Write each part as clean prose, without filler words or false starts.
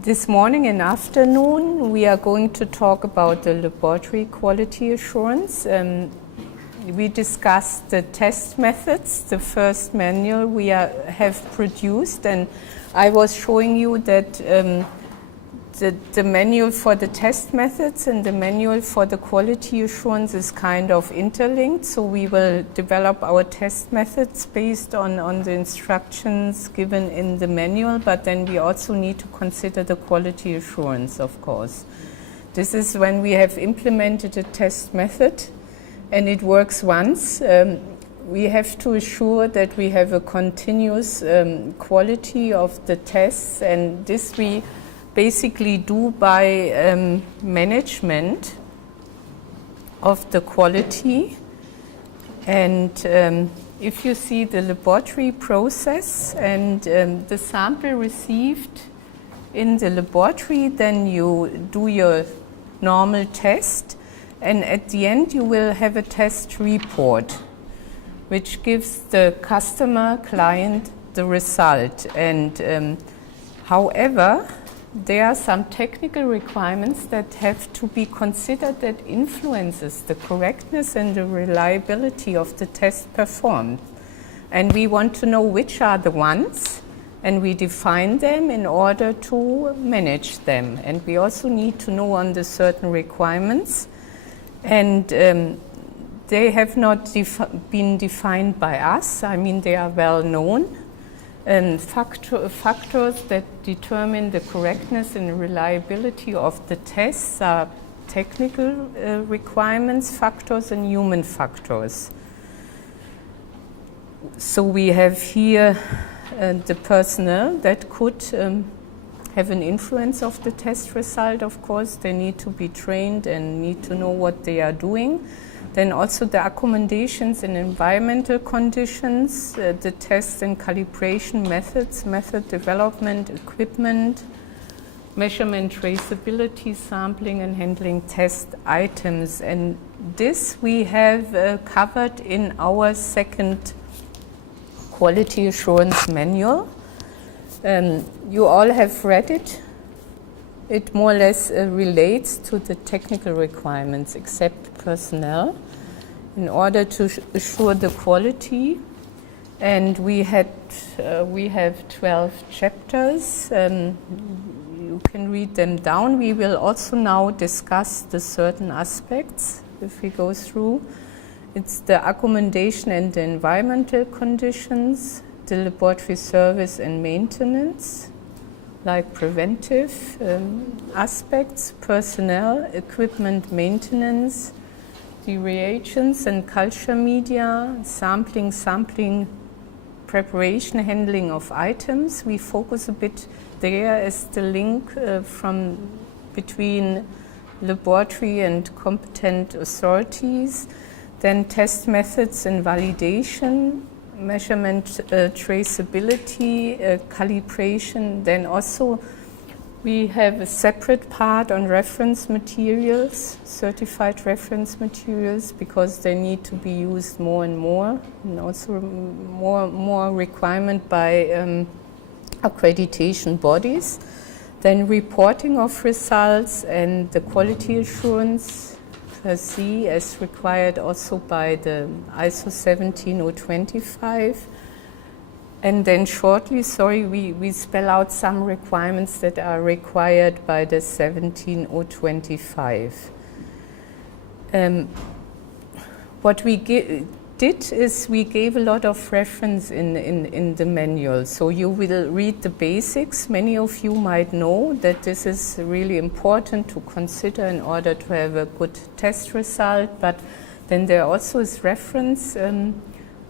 This morning and afternoon we are going to talk about the laboratory quality assurance. We discussed the test methods, the first manual we have produced, and I was showing you that the manual for the test methods and the manual for the quality assurance is kind of interlinked, so we will develop our test methods based on the instructions given in the manual, but then we also need to consider the quality assurance, of course. This is when we have implemented a test method and it works once. We have to assure that we have a continuous quality of the tests, and this we basically do by management of the quality. And if you see the laboratory process and the sample received in the laboratory, then you do your normal test, and at the end you will have a test report which gives the customer client the result. And however, there are some technical requirements that have to be considered that influences the correctness and the reliability of the test performed. And we want to know which are the ones, and we define them in order to manage them. And we also need to know on the certain requirements, and they have not been defined by us. I mean, they are well known. Factors that determine the correctness and reliability of the tests are technical requirements, factors, and human factors. So we have here the personnel that could have an influence of the test result, of course. They need to be trained and need to know what they are doing. Then also the accommodations and environmental conditions, the test and calibration methods, method development, equipment, measurement, traceability, sampling and handling test items. And this we have covered in our second quality assurance manual. You all have read it. It more or less relates to the technical requirements except personnel in order to assure the quality. And we have 12 chapters. You can read them down. We will also now discuss the certain aspects if we go through. It's the accommodation and the environmental conditions, the laboratory service and maintenance, like preventive aspects, personnel, equipment maintenance, the reagents and culture media, sampling, preparation, handling of items. We focus a bit there as the link between laboratory and competent authorities. Then test methods and validation, measurement, traceability, calibration. Then also we have a separate part on reference materials, certified reference materials, because they need to be used more and more, and also more requirement by accreditation bodies. Then reporting of results and the quality assurance per se, as required also by the ISO 17025. And then shortly, we spell out some requirements that are required by the 17025. What we did is we gave a lot of reference in the manual. So you will read the basics. Many of you might know that this is really important to consider in order to have a good test result. But then there also is reference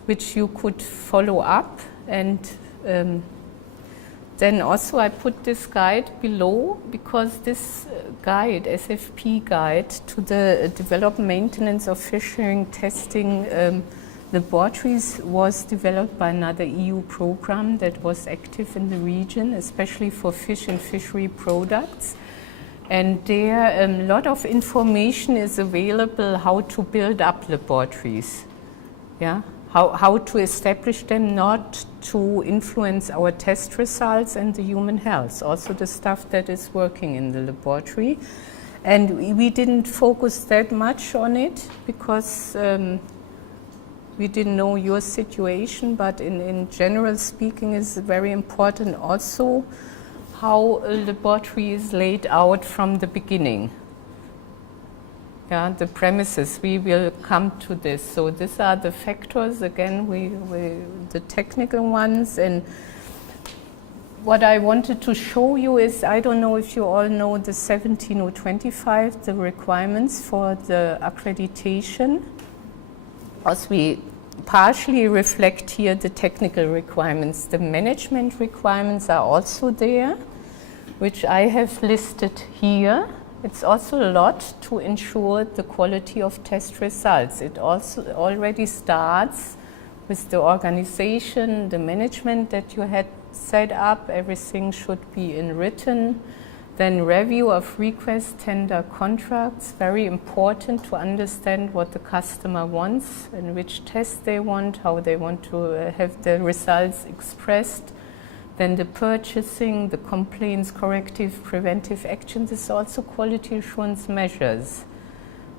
which you could follow up. And then also I put this guide below, because this guide, SFP guide to the development maintenance of fishery testing laboratories, was developed by another EU program that was active in the region, especially for fish and fishery products. And there a lot of information is available how to build up laboratories. Yeah? how to establish them not to influence our test results and the human health, also the stuff that is working in the laboratory. And we didn't focus that much on it because we didn't know your situation, but in general speaking, it's very important also how a laboratory is laid out from the beginning. Yeah, the premises, we will come to this. So these are the factors, again, the technical ones. And what I wanted to show you is, I don't know if you all know the 17025, the requirements for the accreditation. As we partially reflect here the technical requirements. The management requirements are also there, which I have listed here. It's also a lot to ensure the quality of test results. It also already starts with the organization, the management that you had set up. Everything should be in written. Then review of request, tender, contracts. Very important to understand what the customer wants and which test they want, how they want to have the results expressed. Then the purchasing, the complaints, corrective, preventive action. This is also quality assurance measures.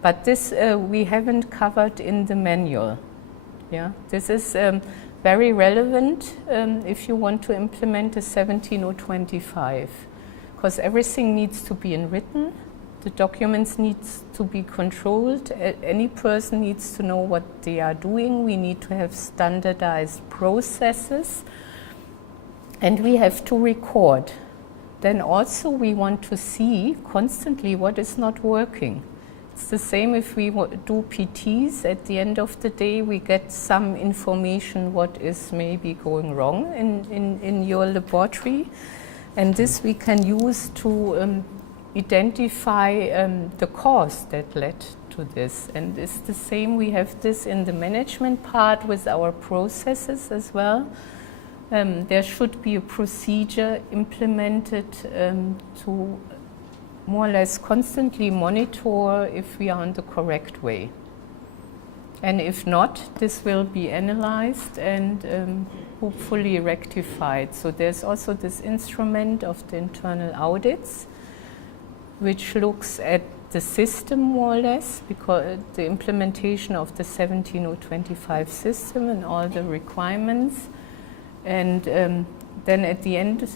But this we haven't covered in the manual. Yeah, this is very relevant if you want to implement the 17025, because everything needs to be in written. The documents need to be controlled. Any person needs to know what they are doing. We need to have standardized processes. And we have to record. Then also we want to see constantly what is not working. It's the same if we do PTs. At the end of the day, we get some information what is maybe going wrong in your laboratory. And this we can use to identify the cause that led to this. And it's the same, we have this in the management part with our processes as well. There should be a procedure implemented to more or less constantly monitor if we are on the correct way. And if not, this will be analyzed and hopefully rectified. So there's also this instrument of the internal audits, which looks at the system more or less, because the implementation of the 17025 system and all the requirements. And then at the end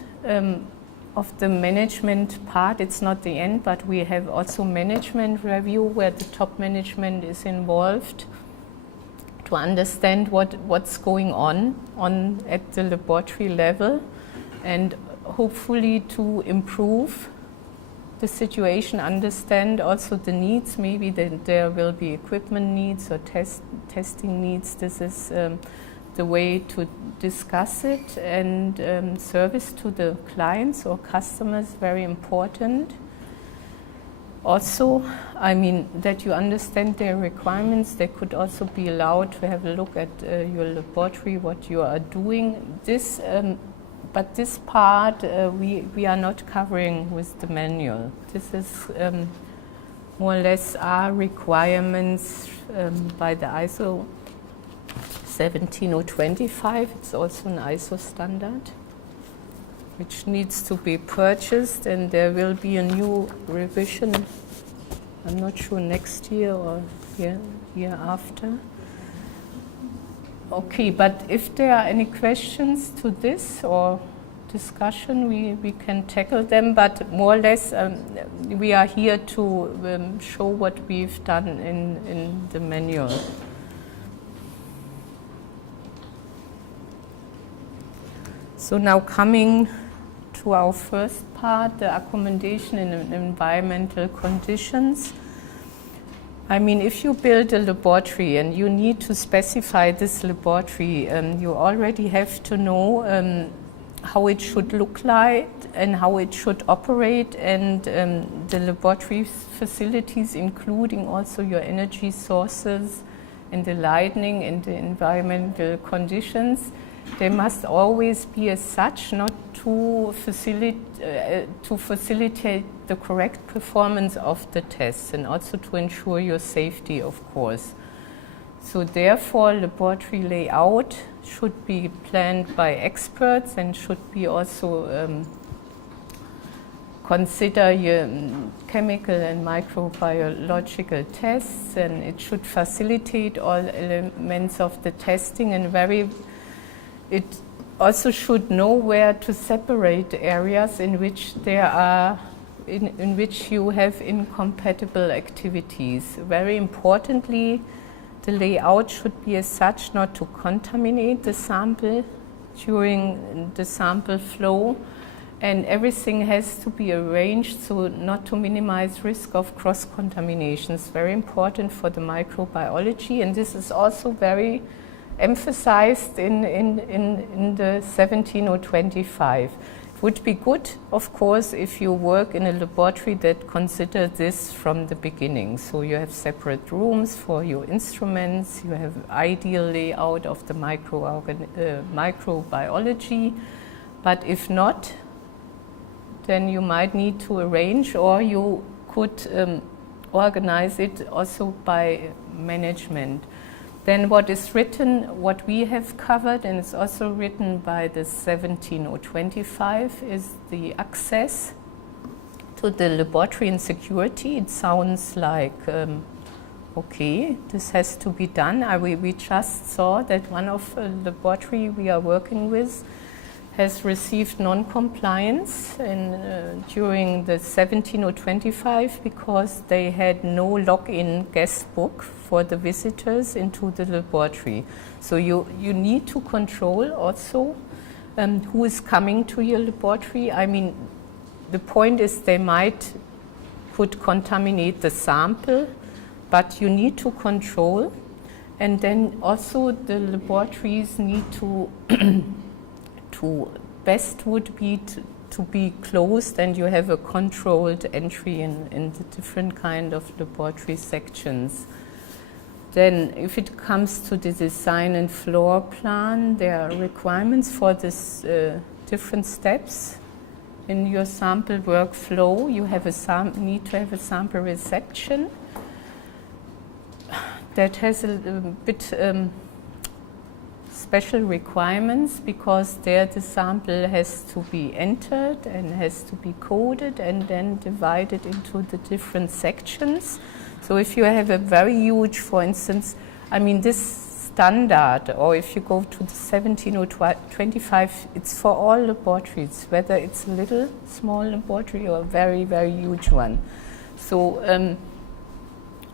of the management part, it's not the end, but we have also management review where the top management is involved to understand what's going on at the laboratory level, and hopefully to improve the situation, understand also the needs. Maybe there will be equipment needs or testing needs. This is the way to discuss it, and service to the clients or customers, very important. Also, I mean, that you understand their requirements. They could also be allowed to have a look at your laboratory, what you are doing. This, but this part we are not covering with the manual. This is more or less our requirements by the ISO 17025. It's also an ISO standard, which needs to be purchased, and there will be a new revision, I'm not sure next year or year after. Okay, but if there are any questions to this or discussion, we can tackle them, but more or less we are here to show what we've done in the manual. So now coming to our first part, the accommodation in environmental conditions. I mean, if you build a laboratory and you need to specify this laboratory, you already have to know how it should look like and how it should operate, and the laboratory facilities, including also your energy sources and the lighting and the environmental conditions. They must always be as such, not to facilitate the correct performance of the tests, and also to ensure your safety, of course. So therefore, laboratory layout should be planned by experts and should be also consider your chemical and microbiological tests, and it should facilitate all elements of the testing, and it also should know where to separate areas in which there are in which you have incompatible activities. Very importantly, the layout should be as such not to contaminate the sample during the sample flow, and everything has to be arranged so not to minimize risk of cross-contamination. It's very important for the microbiology, and this is also very emphasized in the 17025. It would be good, of course, if you work in a laboratory that considers this from the beginning. So you have separate rooms for your instruments, you have ideal layout of the microbiology, but if not, then you might need to arrange, or you could organize it also by management. Then what is written, what we have covered, and it's also written by the 17025, is the access to the laboratory and security. It sounds like, okay, this has to be done. We just saw that one of the laboratory we are working with has received non-compliance during the 17025 because they had no login guest book for the visitors into the laboratory. So you need to control also who is coming to your laboratory. I mean, the point is they could contaminate the sample, but you need to control. And then also the laboratories need to best would be to be closed, and you have a controlled entry in the different kind of laboratory sections. Then if it comes to the design and floor plan, there are requirements for this different steps. In your sample workflow, you have need to have a sample reception that has a bit special requirements, because there the sample has to be entered and has to be coded and then divided into the different sections. So if you have a very huge, for instance, I mean this standard, or if you go to the 17025, it's for all laboratories, whether it's a little small laboratory or a very, very huge one. So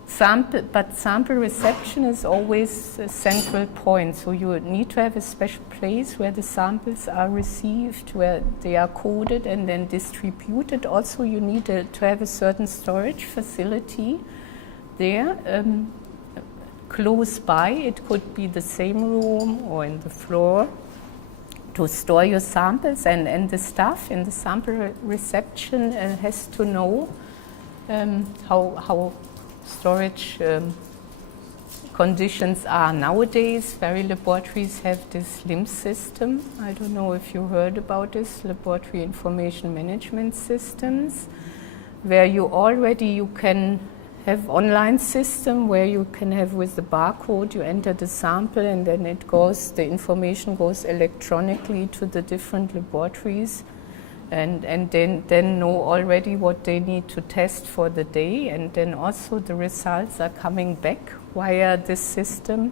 sample reception is always a central point. So you need to have a special place where the samples are received, where they are coded and then distributed. Also, you need to have a certain storage facility there close by. It could be the same room or in the floor to store your samples, and the staff in the sample reception has to know how storage conditions are nowadays. Very laboratories have this LIMS system. I don't know if you heard about this, laboratory information management systems, where you can have online system where you can have with the barcode, you enter the sample and then the information goes electronically to the different laboratories, and then know already what they need to test for the day, and then also the results are coming back via this system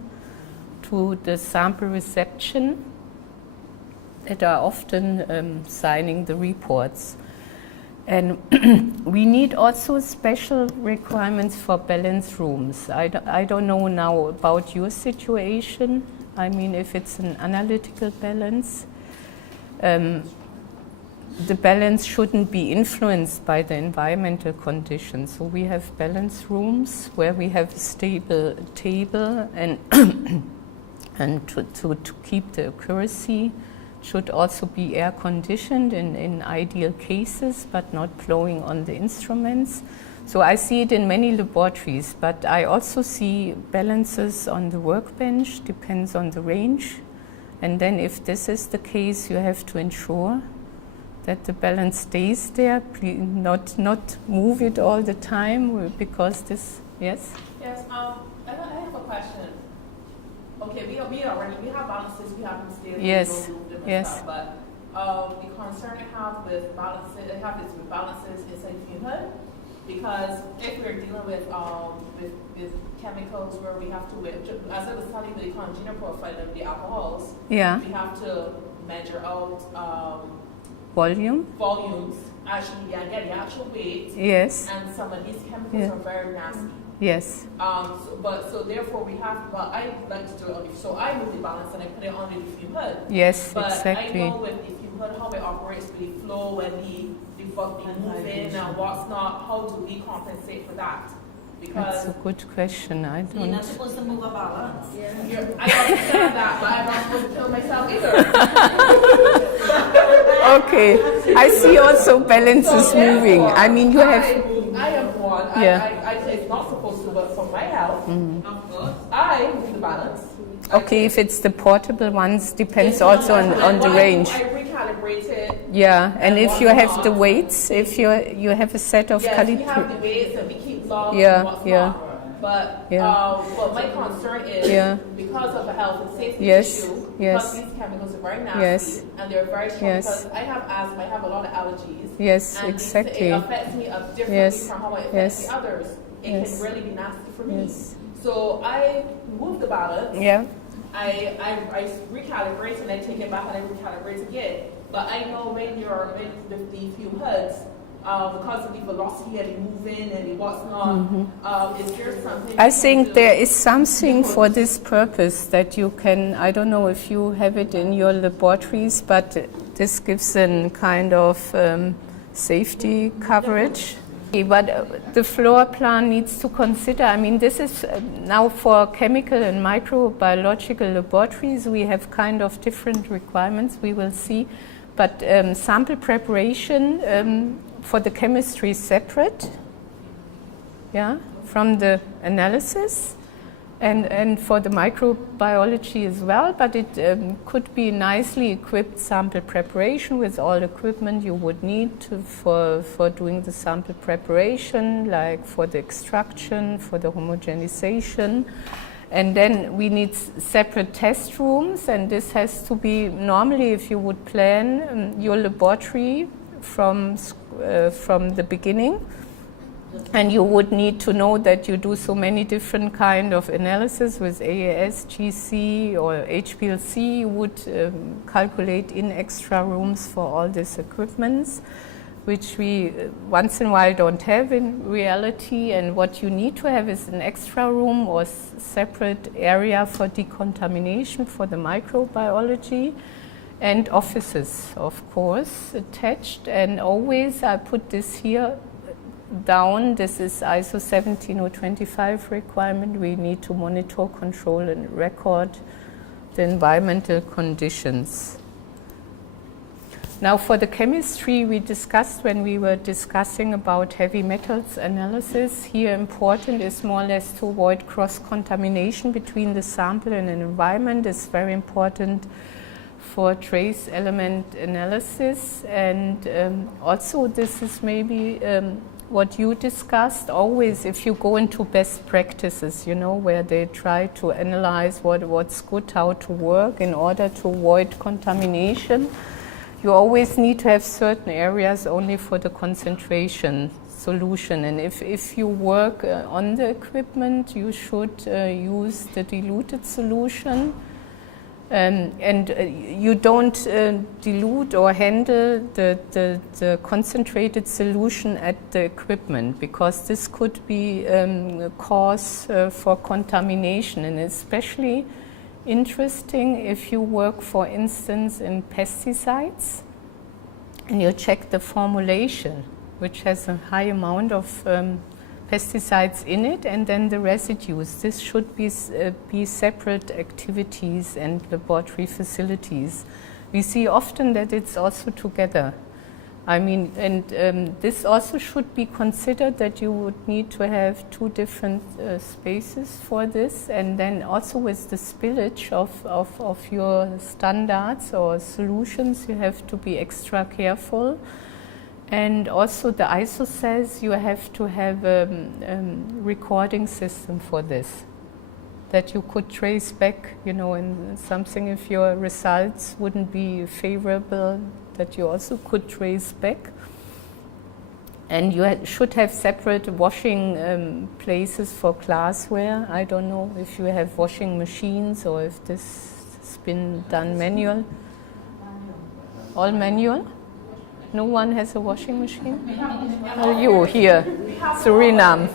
to the sample reception that are often signing the reports. And we need also special requirements for balance rooms. I don't know now about your situation. I mean, if it's an analytical balance, the balance shouldn't be influenced by the environmental conditions. So we have balance rooms where we have a stable table, and and to keep the accuracy should also be air conditioned in ideal cases, but not blowing on the instruments. So I see it in many laboratories, but I also see balances on the workbench, depends on the range. And then if this is the case, you have to ensure that the balance stays there, please not move it all the time, because this, yes? Yes, I have a question. Okay, we have balances, we have them stable, Yes, different yes. stuff, but the concern I have with balances inside the fume hood, because if we're dealing with chemicals where we have to, as I was telling you, the congener profile of the alcohols, Yeah. we have to measure out Volumes. Actually, yeah, get the actual weight. Yes. And some of these chemicals are very nasty. Yes. So therefore we have, I like to do it on the, so I move the balance and I put it under the fume hood. Yes, but exactly. I know with the fume hood how it operates with the flow and the moving and what's not, how do we compensate for that? Because That's a good question. I You're don't. not supposed to move a balance. I understand that, but I'm not supposed to kill myself either. Okay. I see also balance is moving. I mean, you have. I am one. Yeah. I say it's not supposed to, but for my health, of course, I move the balance. Okay, if it's the portable ones, depends also on the range. I recalibrate it. Yeah, and if you have the weights, if you have a set of yes, we have the weights and we keep log and what's not. But but my concern is because of the health and safety issue, because these chemicals are very nasty and they're very strong. Because I have asthma, I have a lot of allergies. Yes, and exactly. It affects me differently from how it affects the others. It can really be nasty for me. So I move the balance. Yeah. I recalibrate and I take it back and I recalibrate again. But I know when you're in the fume hoods, because of the velocity and the moving and the what's not, is there something? I think there is something for this purpose that you can, I don't know if you have it in your laboratories, but this gives a kind of safety coverage. But the floor plan needs to consider, I mean, this is now for chemical and microbiological laboratories, we have kind of different requirements, we will see. But sample preparation for the chemistry is separate, from the analysis. And for the microbiology as well, but it could be nicely equipped sample preparation with all equipment you would need for doing the sample preparation, like for the extraction, for the homogenization. And then we need separate test rooms, and this has to be, normally if you would plan your laboratory from the beginning, and you would need to know that you do so many different kind of analysis with AAS, GC or HPLC. You would calculate in extra rooms for all these equipments, which we once in a while don't have in reality. And what you need to have is an extra room or separate area for decontamination for the microbiology. And offices, of course, attached. And always I put this here down. This is ISO 17025 requirement. We need to monitor, control, and record the environmental conditions. Now for the chemistry, we discussed when we were discussing about heavy metals analysis. Here important is more or less to avoid cross-contamination between the sample and an environment. It's very important for trace element analysis. And also this is maybe what you discussed, always if you go into best practices, where they try to analyze what's good, how to work in order to avoid contamination, you always need to have certain areas only for the concentration solution. And if you work on the equipment, you should use the diluted solution. And you don't dilute or handle the concentrated solution at the equipment, because this could be a cause for contamination. And especially interesting if you work, for instance, in pesticides and you check the formulation, which has a high amount of pesticides in it, and then the residues. This should be separate activities and laboratory facilities. We see often that it's also together. I mean, and this also should be considered, that you would need to have two different spaces for this, and then also with the spillage of your standards or solutions, you have to be extra careful. And also the ISO says you have to have a recording system for this. that you could trace back, you know, in something if your results wouldn't be favorable, that you also could trace back. And you should have separate washing places for glassware. I don't know if you have washing machines or if this has been done manual. All manual? No one has a washing machine? Oh, you here, Suriname.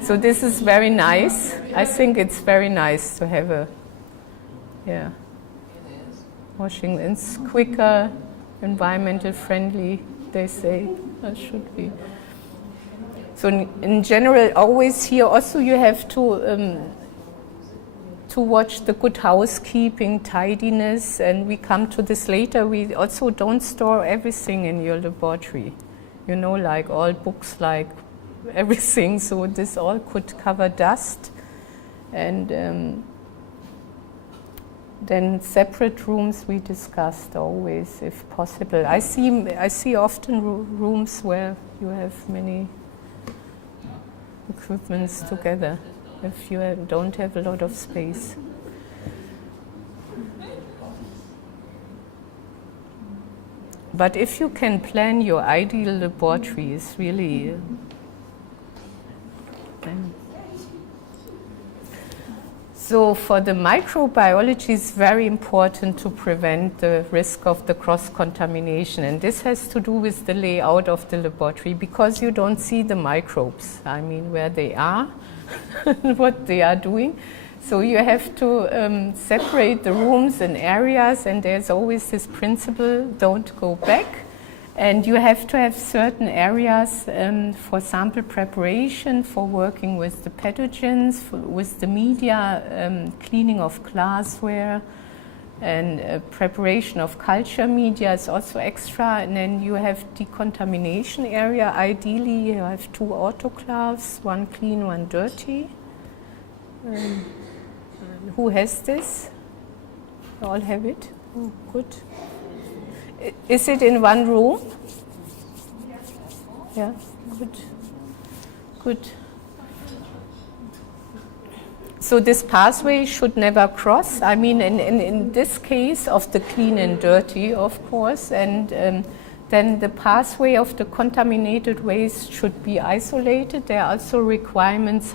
So this is very nice. I think it's very nice to have a, yeah, washing. It's quicker, environmental friendly, they say. That should be. So in general, always here also you have to watch the good housekeeping, tidiness, and we come to this later. We also don't store everything in your laboratory. You know, like all books, like everything, so this all could cover dust. And then separate rooms we discussed always, if possible. I see often rooms where you have many equipments together, if you don't have a lot of space. But if you can plan your ideal laboratory, it's really so for the microbiology, it's very important to prevent the risk of the cross-contamination. And this has to do with the layout of the laboratory, because you don't see the microbes, I mean, where they are, what they are doing. So you have to separate the rooms and areas, and there's always this principle, don't go back. And you have to have certain areas for sample preparation, for working with the pathogens, with the media, cleaning of glassware, and preparation of culture media is also extra. And then you have decontamination area. Ideally, you have 2 autoclaves, one clean, one dirty. Who has this? You all have it? Oh, good. Is it in one room? Yeah, good. Good. So this pathway should never cross. I mean, in this case of the clean and dirty, of course, and then the pathway of the contaminated waste should be isolated. There are also requirements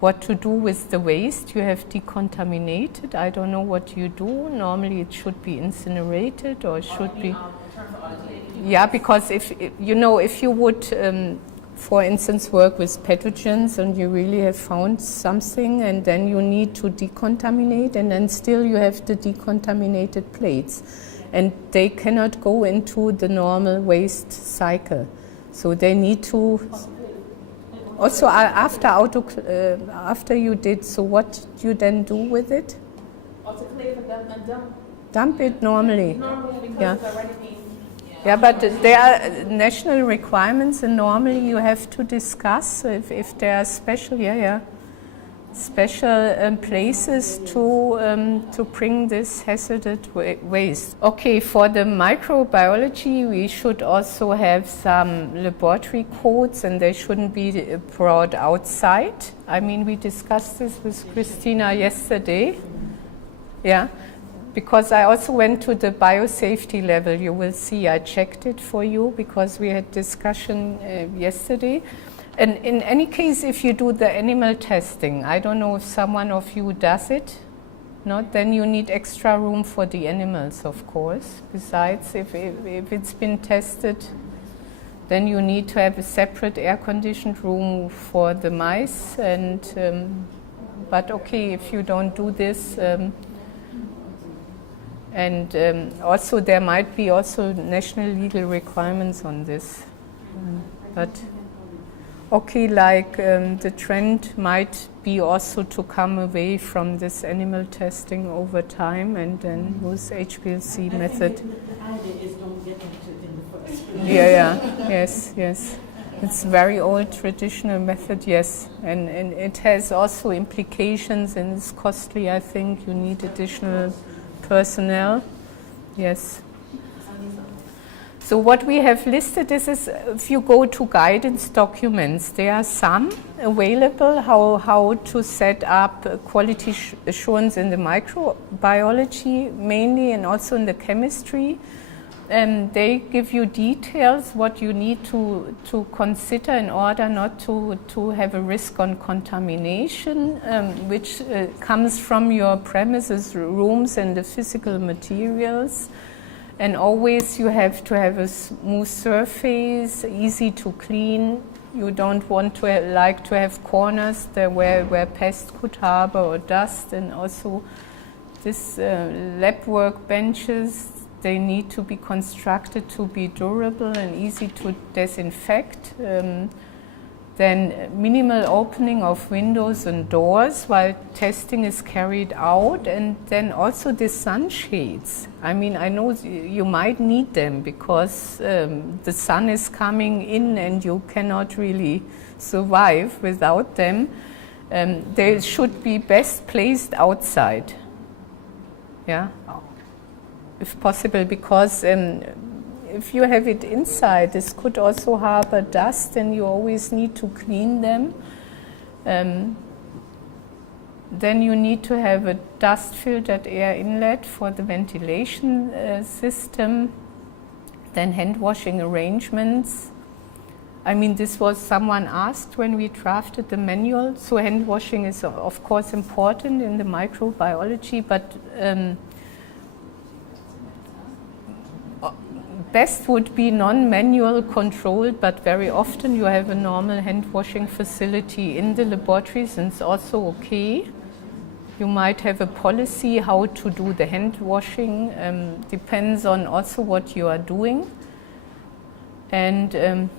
what to do with the waste. You have decontaminated. I don't know what you do. Normally it should be incinerated or should be. Yeah, because if you would, for instance, work with pathogens and you really have found something, and then you need to decontaminate, and then still you have the decontaminated plates, and they cannot go into the normal waste cycle. So they need to. Also, after you did, so what do you then do with it? Autoclave and dump. Dump it normally. Normally, because Yeah. it's already been. Yeah, but there are national requirements, and normally you have to discuss if there are special, special places to bring this hazardous waste. Okay, for the microbiology, we should also have some laboratory codes, and they shouldn't be brought outside. I mean, we discussed this with Christina yesterday. Yeah, because I also went to the biosafety level. You will see, I checked it for you because we had discussion yesterday. And in any case, if you do the animal testing, I don't know if someone of you does it, not, then you need extra room for the animals, of course. Besides, if it's been tested, then you need to have a separate air-conditioned room for the mice. And but okay, if you don't do this, also there might be also national legal requirements on this, but. Okay, like the trend might be also to come away from this animal testing over time and then use HPLC method. The idea is don't get into it in the first place. Yes. It's very old traditional method, yes. And it has also implications and it's costly, I think. You need additional personnel. Yes. So what we have listed is if you go to guidance documents, there are some available how to set up quality assurance in the microbiology mainly, and also in the chemistry. They give you details what you need to consider in order not to have a risk on contamination, which comes from your premises, rooms, and the physical materials. And always you have to have a smooth surface, easy to clean. You don't want to like to have corners there where pests could harbor or dust. And also this lab work benches, they need to be constructed to be durable and easy to disinfect. Then minimal opening of windows and doors while testing is carried out, and then also the sunshades. I mean, I know you might need them because the sun is coming in and you cannot really survive without them. They should be best placed outside, yeah, if possible, because if you have it inside, this could also harbor dust and you always need to clean them. Then you need to have a dust-filtered air inlet for the ventilation system. Then hand washing arrangements. I mean, this was someone asked when we drafted the manual. So hand washing is of course important in the microbiology, but best would be non-manual controlled, but very often you have a normal hand washing facility in the laboratories, and it's also okay. You might have a policy how to do the hand washing, depends on also what you are doing. And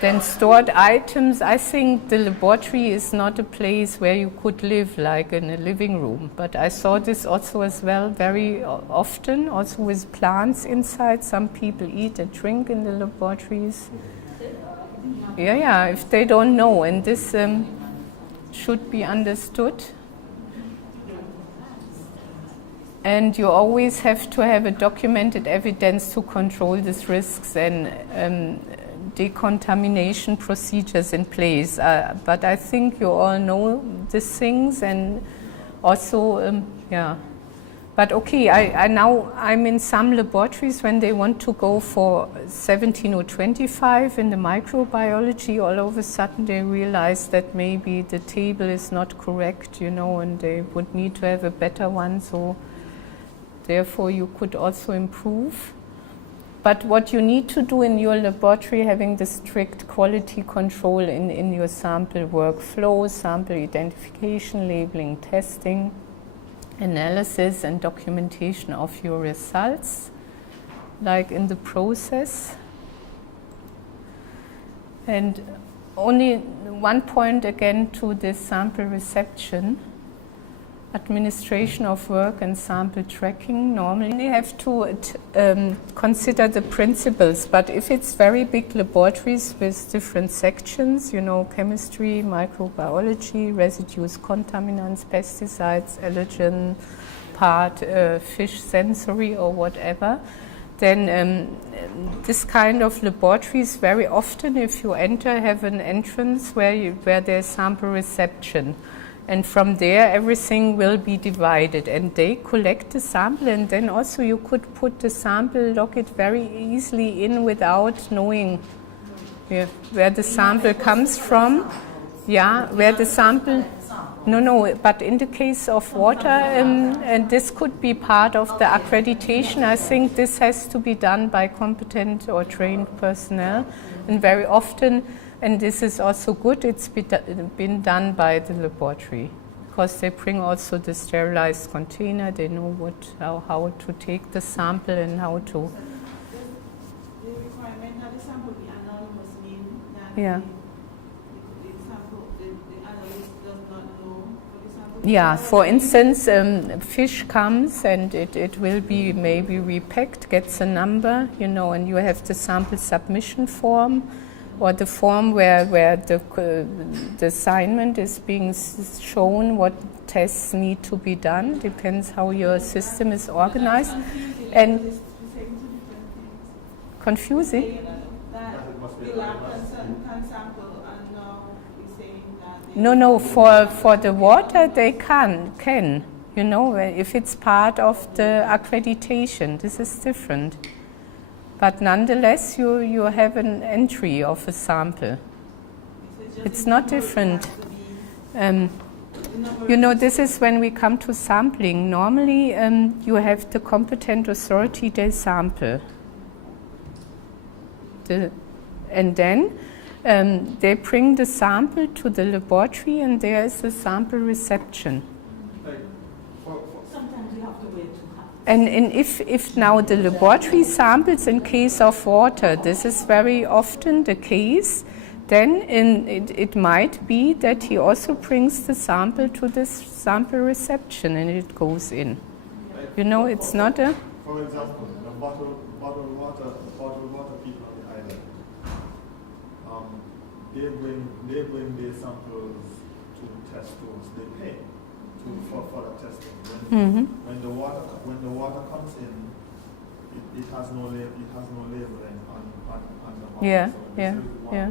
then stored items, I think the laboratory is not a place where you could live like in a living room, but I saw this also as well very often, also with plants inside. Some people eat and drink in the laboratories. Yeah, if they don't know, and this should be understood. And you always have to have a documented evidence to control these risks and decontamination procedures in place. But I think you all know these things, and also, yeah. But okay, I'm in some laboratories when they want to go for 17025 in the microbiology, all of a sudden they realize that maybe the table is not correct, you know, and they would need to have a better one, so therefore you could also improve. But what you need to do in your laboratory, having the strict quality control in your sample workflow, sample identification, labeling, testing, analysis and documentation of your results, like in the process. And only one point again to this sample reception. Administration of work and sample tracking. Normally you have to consider the principles, but if it's very big laboratories with different sections, you know, chemistry, microbiology, residues, contaminants, pesticides, allergen part, fish sensory or whatever, then this kind of laboratories very often, if you enter, have an entrance where there's sample reception. And from there, everything will be divided, and they collect the sample, and then also you could put the sample, lock it very easily in without knowing where the sample comes from. Yeah, where the sample, no, but in the case of water, and this could be part of the accreditation, I think this has to be done by competent or trained personnel, and very often, and this is also good, it's been done by the laboratory, because they bring also the sterilized container, they know how to take the sample and how to. The requirement that the sample be anonymous mean that yeah. the analyst does not know what the sample. Yeah, for instance, fish comes and it will be maybe repacked, gets a number, you know, and you have the sample submission form, or the form where the assignment is being shown, what tests need to be done, depends how your system is organized. And confusing? That the lab can sample, and now you're saying that... No, for the water they can. You know, if it's part of the accreditation, this is different. But nonetheless, you have an entry of a sample. It's not different. You know, this is when we come to sampling. Normally, you have the competent authority, they sample. And then they bring the sample to the laboratory, and there is a sample reception. Sometimes you have to wait to have... And if now the laboratory samples in case of water, this is very often the case, then it might be that he also brings the sample to this sample reception and it goes in. You know, it's not a... For example, the bottled water people on the island, they bring their samples to test stores. They pay for the testing. When the water comes in, it has no labeling on the bottle. Yeah, so yeah.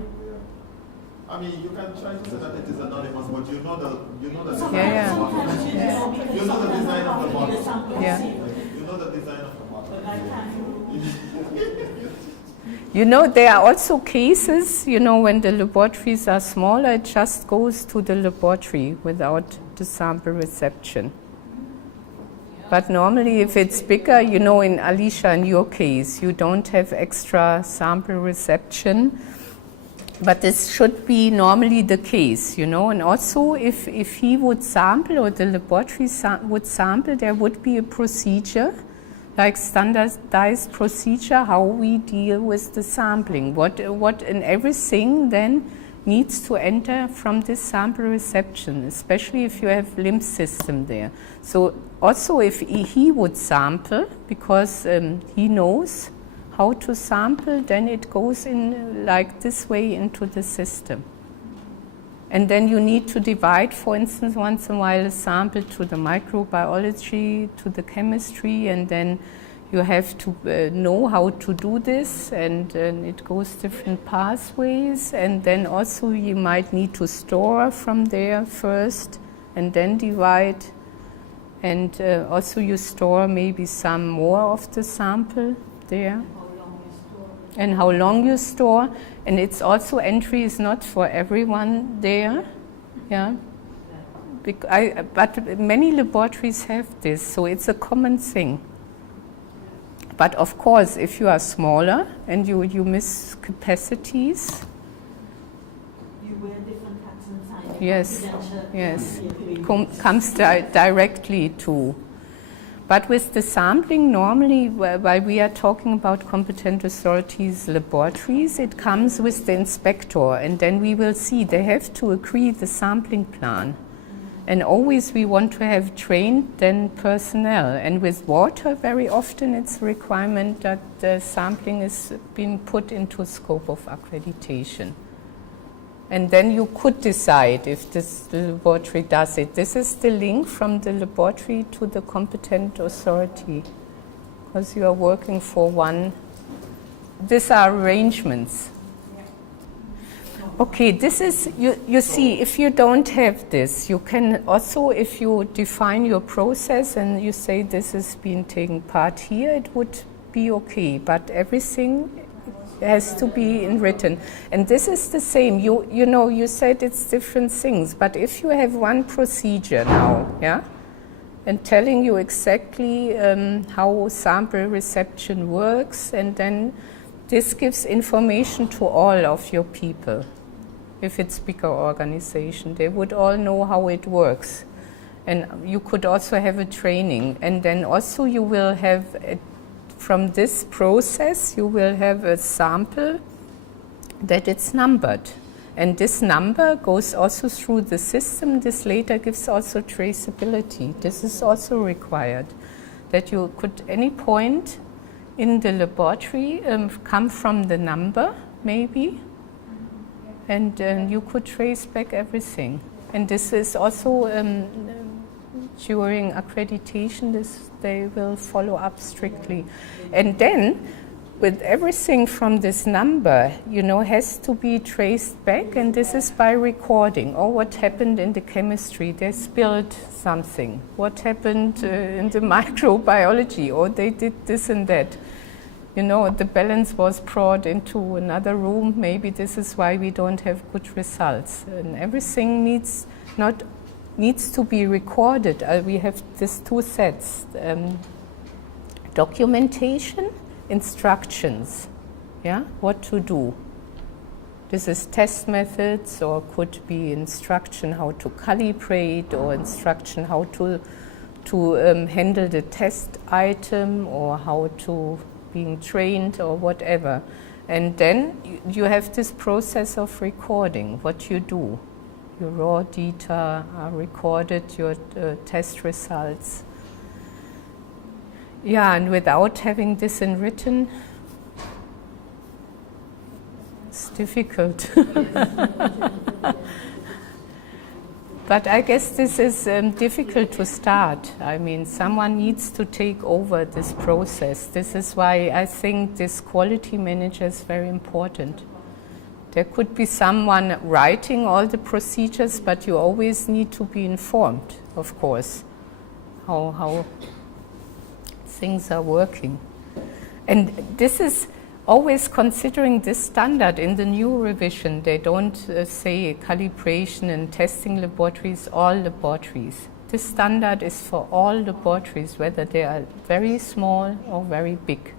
I mean, you can try to say that it is anonymous, but you know the Yeah. You know the design of the bottle. Yeah. You know the design of the bottle. You know, there are also cases, you know, when the laboratories are smaller, it just goes to the laboratory without the sample reception. But normally, if it's bigger, you know, in Alicia, in your case, you don't have extra sample reception. But this should be normally the case, you know. And also, if he would sample or the laboratory would sample, there would be a procedure, like standardized procedure, how we deal with the sampling. What and everything then needs to enter from this sample reception, especially if you have lymph system there. So also if he would sample, because he knows how to sample, then it goes in like this way into the system. And then you need to divide, for instance, once in a while a sample to the microbiology, to the chemistry, and then you have to know how to do this, and it goes different pathways, and then also you might need to store from there first, and then divide, and also you store maybe some more of the sample there. And how long you store, and it's also entry is not for everyone there, yeah. But many laboratories have this, so it's a common thing. But of course, if you are smaller and you miss capacities, You wear different hats inside. yes, comes directly to. But with the sampling, normally, while we are talking about competent authorities, laboratories, it comes with the inspector, and then we will see they have to agree the sampling plan. And always we want to have trained then personnel. And with water, very often it's a requirement that the sampling is being put into scope of accreditation. And then you could decide if the laboratory does it. This is the link from the laboratory to the competent authority, because you are working for one. These are arrangements. Okay, this is, you see, if you don't have this, you can also, if you define your process and you say this is being taken part here, it would be okay, but everything has to be in written. And this is the same, you know, you said it's different things, but if you have one procedure now, yeah, and telling you exactly how sample reception works, and then this gives information to all of your people. If it's bigger organization, they would all know how it works. And you could also have a training. And then also you will have, from this process, you will have a sample that it's numbered. And this number goes also through the system. This later gives also traceability. This is also required. That you could, any point in the laboratory, come from the number, maybe. And you could trace back everything. And this is also during accreditation, they will follow up strictly. And then with everything from this number, has to be traced back, and this is by recording. Or what happened in the chemistry? They spilled something. What happened in the microbiology? Or they did this and that. The balance was brought into another room. Maybe this is why we don't have good results. And everything needs to be recorded. We have these two sets. Documentation, instructions, what to do. This is test methods, or could be instruction how to calibrate, or instruction how to handle the test item, or how to being trained, or whatever. And then you have this process of recording, what you do. Your raw data are recorded, your test results. Yeah, and without having this in written, it's difficult. But I guess this is difficult to start. I mean, someone needs to take over this process. This is why I think this quality manager is very important. There could be someone writing all the procedures, but you always need to be informed, of course, how things are working. And this is always considering this standard in the new revision. They don't say calibration and testing laboratories, all laboratories. This standard is for all laboratories, whether they are very small or very big.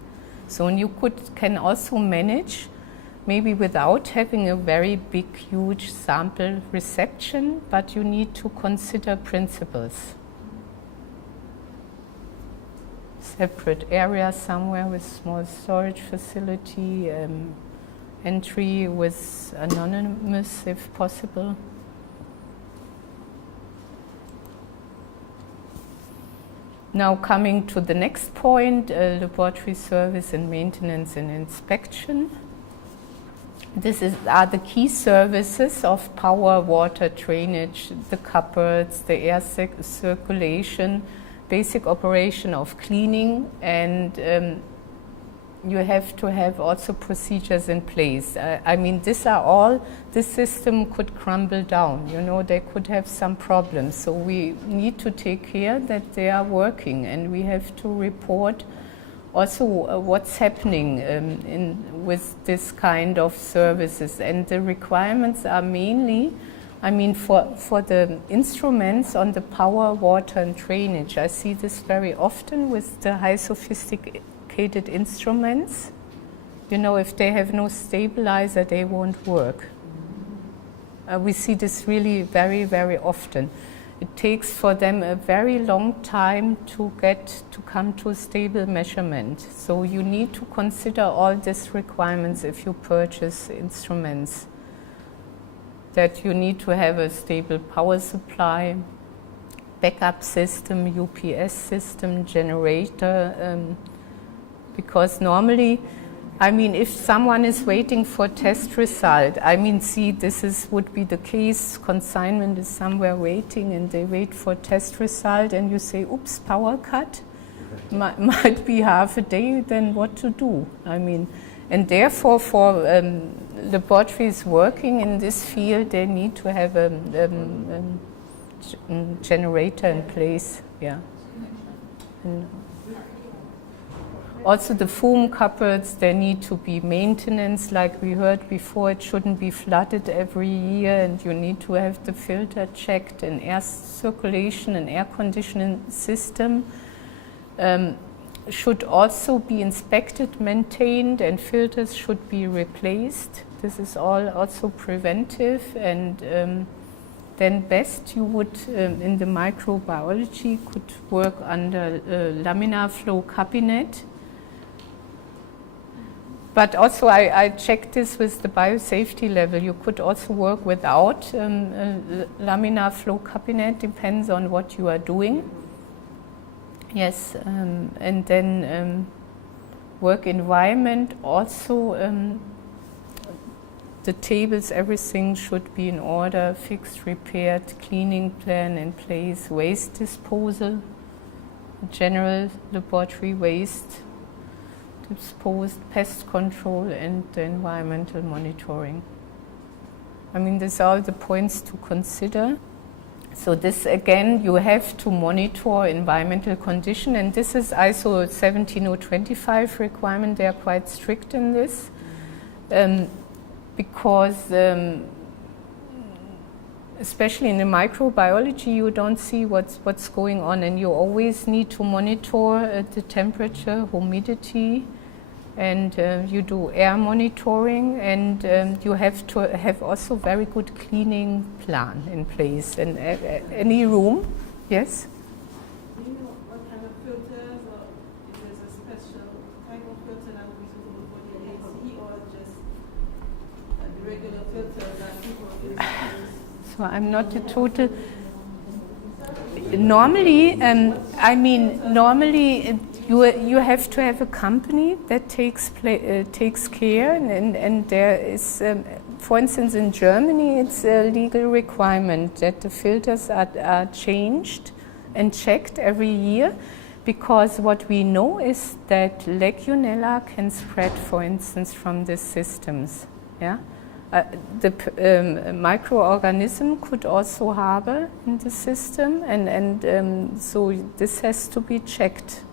So you can also manage, maybe without having a very big, huge sample reception, but you need to consider principles. Separate area somewhere with small storage facility, entry with anonymous if possible. Now coming to the next point, laboratory service and maintenance and inspection. Are the key services of power, water, drainage, the cupboards, the air circulation, basic operation of cleaning, and you have to have also procedures in place. I mean, this system could crumble down, they could have some problems. So we need to take care that they are working, and we have to report also what's happening with this kind of services. And the requirements are mainly, for the instruments on the power, water, and drainage. I see this very often with the high sophisticated instruments. If they have no stabilizer, they won't work. We see this really very, very often. It takes for them a very long time to come to a stable measurement. So you need to consider all these requirements if you purchase instruments. That you need to have a stable power supply, backup system, UPS system, generator, because normally, if someone is waiting for test result, would be the case, consignment is somewhere waiting and they wait for test result and you say, oops, power cut, might be half a day, then what to do? And therefore for laboratories working in this field, they need to have a generator in place. Yeah. And also the foam cupboards, they need to be maintenance, like we heard before. It shouldn't be flooded every year, and you need to have the filter checked, and air circulation and air conditioning system should also be inspected, maintained, and filters should be replaced. This is all also preventive, and then best you would, in the microbiology, could work under laminar flow cabinet. But also I checked this with the biosafety level. You could also work without laminar flow cabinet, depends on what you are doing. Yes, and then work environment also, the tables, everything should be in order, fixed, repaired, cleaning plan in place, waste disposal, general laboratory waste. disposed, pest control, and environmental monitoring. I mean, these are the points to consider. So this, again, you have to monitor environmental condition, and this is ISO 17025 requirement. They are quite strict in this, because especially in the microbiology, you don't see what's going on, and you always need to monitor the temperature, humidity, and you do air monitoring, and you have to have also very good cleaning plan in place in any room. Yes? Do you know what kind of filters, or if there's a special type of filter that we use for the AC, or just the regular filters that people use? So I'm not a total. Normally, normally you have to have a company that takes care, and there is, for instance, in Germany, it's a legal requirement that the filters are changed and checked every year, because what we know is that Legionella can spread, for instance, from the systems. Yeah. The microorganism could also harbor in the system, and so this has to be checked.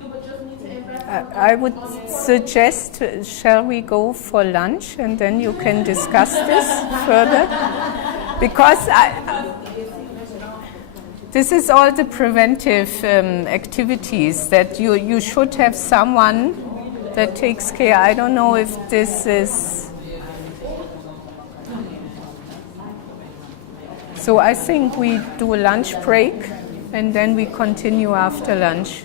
I would suggest, shall we go for lunch and then you can discuss this further? Because this is all the preventive activities that you should have someone that takes care. I don't know if this is. So I think we do a lunch break and then we continue after lunch.